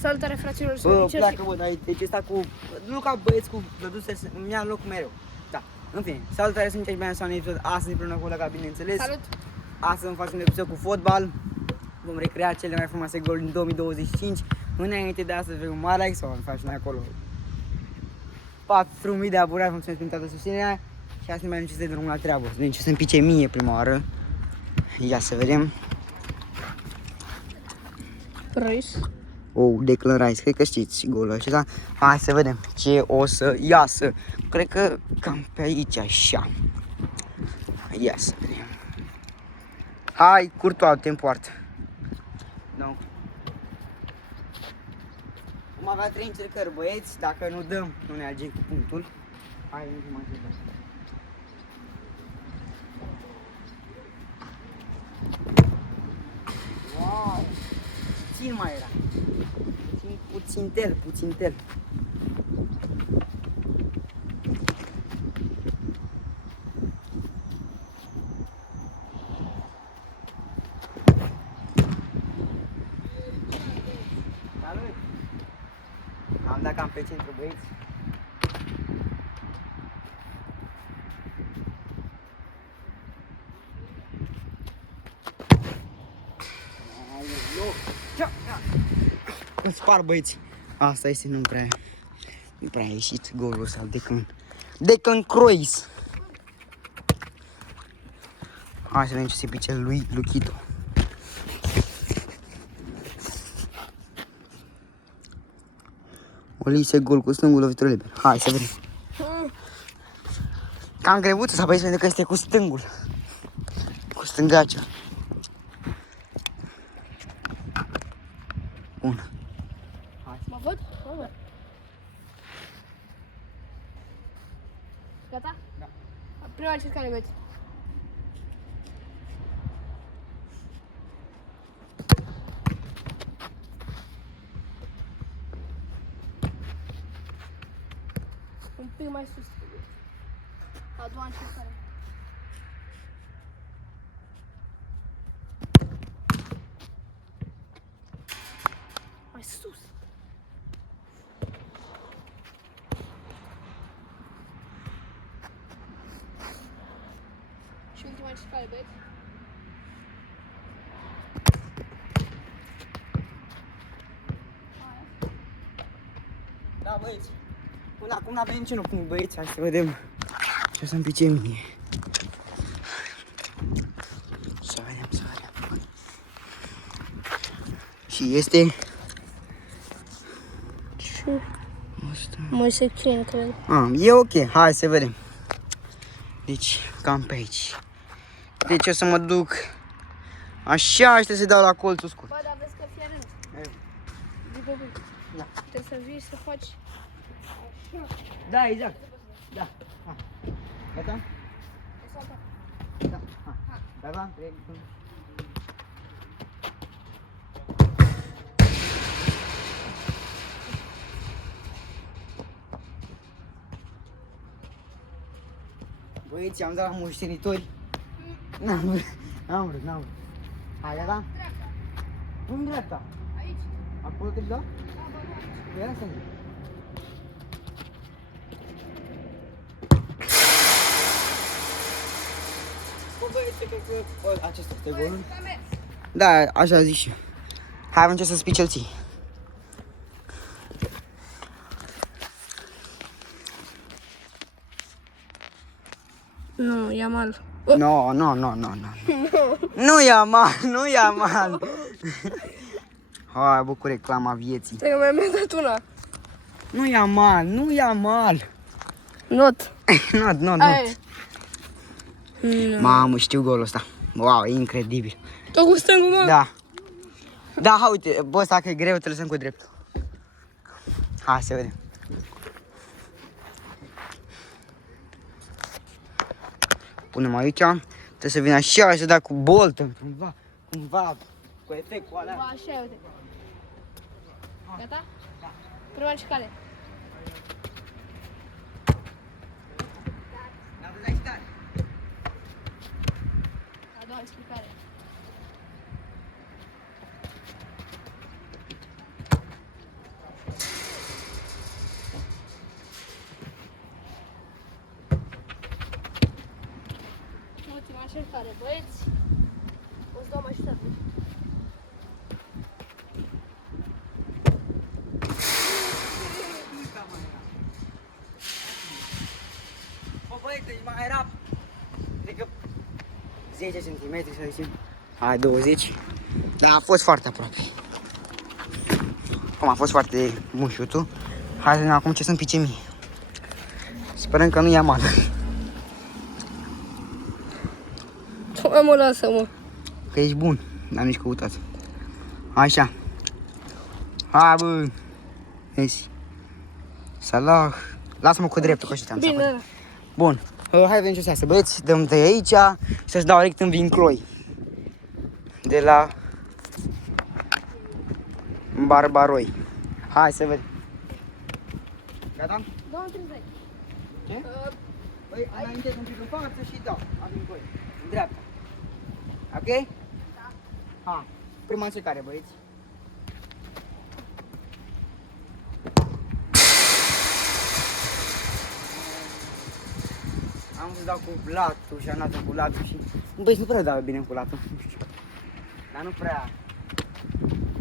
Salutare fraților, Bă, pleacă, bă, dar deci ăsta cu... Nu ca băieți cu dăduse, îmi ia loc mereu. Da, în fine, salutare, sunt aici, sau un episod, astăzi împreună cu Olga, bineînțeles. Salut! Astăzi îmi fac un episod cu fotbal. Vom recrea cele mai frumoase goluri din 2025. Înainte de astăzi vrei un mare like sau îmi faci noi acolo 4.000 de abonați, mulțumesc pentru toată susținerea. Și astăzi mai încet de drumul la treabă. Să vedem ce să-mi pice mie prima oară. Ia să vedem. Rice. Declan Rice, cred că știți golul acesta. Hai să vedem ce o să iasă. Cred că cam pe aici, așa. Ia să vedem. Hai, Courtois, te împoartă. Nu. Vom avea 3 încercări, băieți. Dacă nu dăm, nu ne algem cu punctul. Hai, nu mai încercăm. Wow! Puțin mai era. Puțin tel. Salut! Am dat cam pe centru, băieți. Îmi spar, băieți. Asta este, nu prea a ieșit golul ăsta. Declan Rice. Hai să vedem ce se pice lui Luchito. Olise, gol cu stângul, lovitură liber. Hai să vedem. Cam greuță să băieți, pentru că este cu stângul. Cu stângaciul. Bun. Mă văd? Mă văd. Gata? Da. Prima încercare, băieți. Un pic mai sus. A doua încercare. Mai sus. Și ultima încercare, băieți. Da, băieți. Până acum n-avem niciunul punct, băieți. Hai să vedem ce o să-mi pice mie. Să vedem. Și este... Moise Kean, cred. E ok, hai să vedem. Deci, cam pe aici. Deci o să mă duc așa și trebuie să dau la colțul scurt. Bă, dar vezi că fie rând. Da. Trebuie să vii să faci așa. Da, exact. Da. Ha. Gata? Da. Ha. Gata? 3, 1. Băieți, am dat la moștenitori. N-am vrut. Hai, gata? În dreapta. Aici. Acolo te-și dau? Da, bă, nu aici. Era stânga. Bă, băieți, cred că acesta este golul. Da, așa zic și eu. Hai, avem ce să spici el ții. Nu, Yamal. No. Nu ia mal. Hai, bucur reclama vieții. Stai că mi-am dat una. Nu ia mal. Not. Not. Aia. Mamă, știu golul ăsta. Wow, e incredibil. Tot cu stângul, mă? Da. Da, hai, uite, bă, ăsta că e greu, te lăsăm cu dreptul. Hai să vedem. Punem aici, trebuie să vină așa și să dea cu boltă, cumva, cu efectul ăla. Ba, așa, uite. Gata? Da. Prima încercare. N-am văzut aici tare. A doua încercare. care, băieți. O să dau mai tare. Bă, băieți, mai era, cred că 10 cm, să zicem. Hai, 20. Dar a fost foarte aproape. Cum a fost foarte bun șutul. Hai să vedem acum ce sunt pice mii. Sperăm că nu ia mal. Hai mă, lasă-mă. Că ești bun, n-am nici căutat. Așa. Hai, bă. Vezi. Salah. Lasă-mă cu dreptul, că știu te-am Bine. țapăt. Bun. Hai vedem ce să băieți. Dăm de aici și să-ți dau direct în vincloi. De la Barbaroi. Hai să vedem. Gata? 230. Ce? Păi, înainte un pic în față și dau. Am vincloi. În dreapta. Ok? Da. Ha. Prima încercare, băieți. Am să dau cu latul și am dat cu latul și... Băi, nu prea dau bine cu latul. Dar nu prea...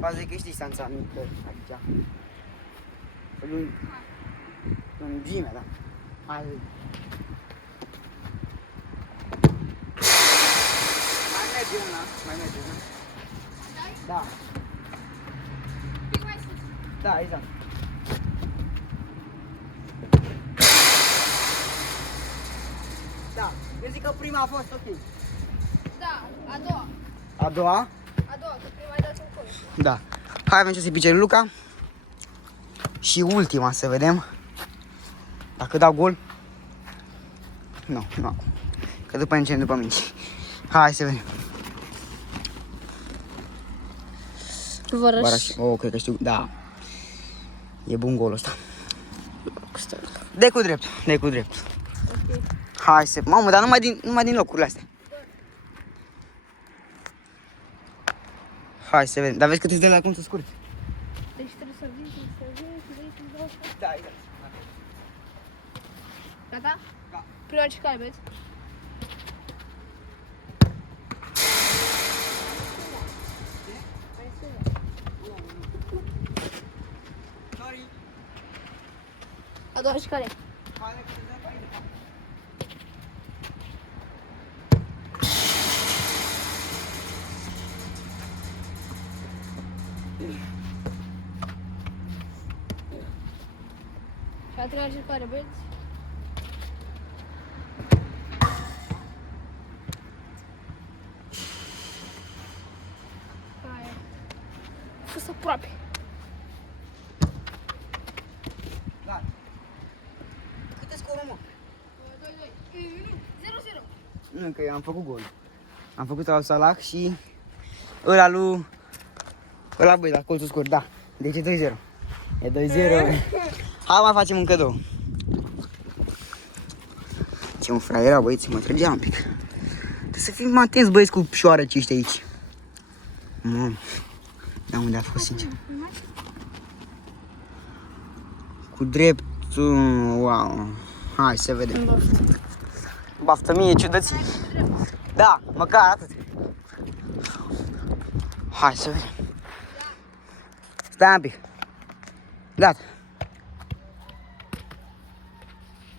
Faza e că știi distanța mică aici. Lungimea, da. Hai. Mai merge una, mai merge una. Da. Pic mai sus. Da, exact. Da, eu zic că prima a fost ok. Da, a doua. A doua? A doua, că prima ai dat un col. Da. Hai, avem ce să pice Luca. Și ultima, să vedem. Dacă dau gol. Nu, nu. Că după încem după minci. Hai să vedem. Vărăș. Oh, cred că știu. Da. E bun golul ăsta. De cu drept, de cu drept. Ok. Hai să... Mamă, dar numai din locurile astea. Hai să vedem. Dar vezi că te-ți dă la cum să scurt. Deci trebuie să vii, să dau așa. Da, exact. Gata? Da. Prima încercare, băieți. Sorry. A doua încercare. Hai, că te dă pe aici. Și a treia încercare, băieți. Hai. A fost aproape. Da. Cât e scorul, mă? 2-2. 0-0. Nu, că eu am făcut gol. Am făcut al Salah și ăla lui... Ăla, băi, la colțul scurt, da. Deci e 2-0. E 2-0. Hai, mai facem încă două. Ce un fraiera, băieți, mă trăgea un pic. Trebuie să fim atenți, băieți, cu șoareci ăștia aici. Mamă. Da, unde a fost, sincer. Cu dreptul, wow. Hai să vedem. Baftă mie, ciudății. Da, măcar atât. Hai să vedem. Stai un pic. Gata.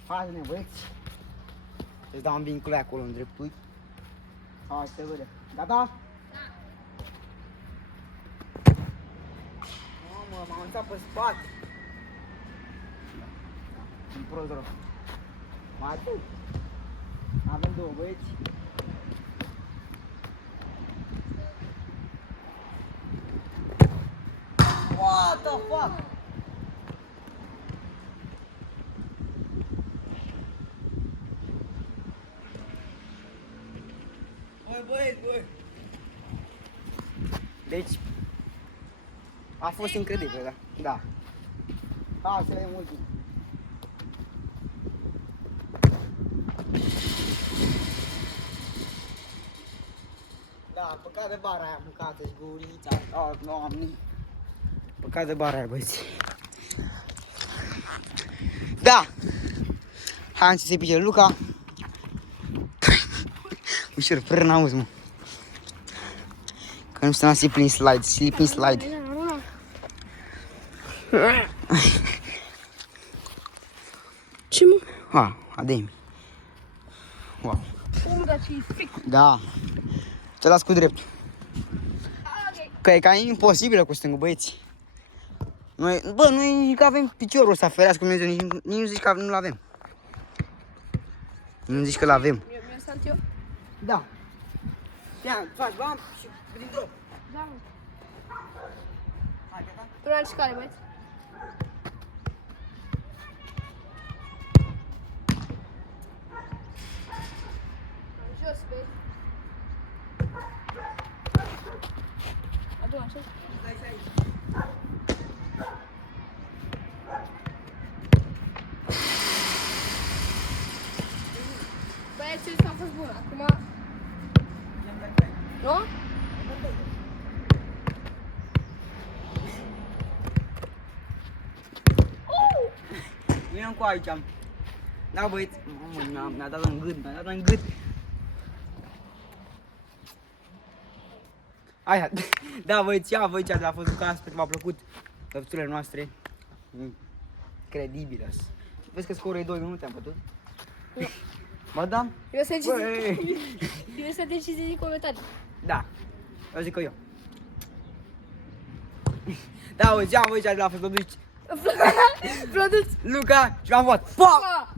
Hai să ne băieți. Îți dau un vincul acolo în dreptui. Hai să vedem. Gata? Da. Mamă, m-am uitat pe spate. În prost rău. Mai tu. Avem două băieți. What the fuck? Băi. Deci, a fost incredibil, da? Da. Hai să vedem ultimul. Da, păcat de bara aia mâncată-și gurița. Oh, Doamne. Păcat de bara aia, băieți. Da. Hai să se pice Luca. Ușor, fără n-auzi, mă. Că nu știu, slip in slide, slip in slide. Ce mă? Ha, ademi. Wow. Dar ce-i fric. Da. Te las cu drept. Ok. Că e ca imposibilă cu stângul, băieți. Noi, bă, noi că avem piciorul ăsta, ferească Dumnezeu, nici nu zici că nu-l avem. Nu zici că l-avem. Mi-o sant eu? Da. Ia, faci bam și din drop. Da, mă. Hai, gata? Până și care, băieți? În jos, băieți. Adu așa. Băieți, ăsta a fost bun. Acum... Nu? Vino cu aici. Da, băieți. Mamă, mi-a dat în gât, mi-a dat în gât. Aia, da, băieți, ia, voi ce a fost ca sper că v-a plăcut lăpturile noastre. Incredibilă. Vezi că scorul e 2 minute, am putut? Nu. Mă da? Eu să Băi. Eu să decizi în comentarii. Da. Eu zic că eu. Da, băieți, ia, voi ce a fost produs. Produs! Luca și m-am luat. Pa! Pa!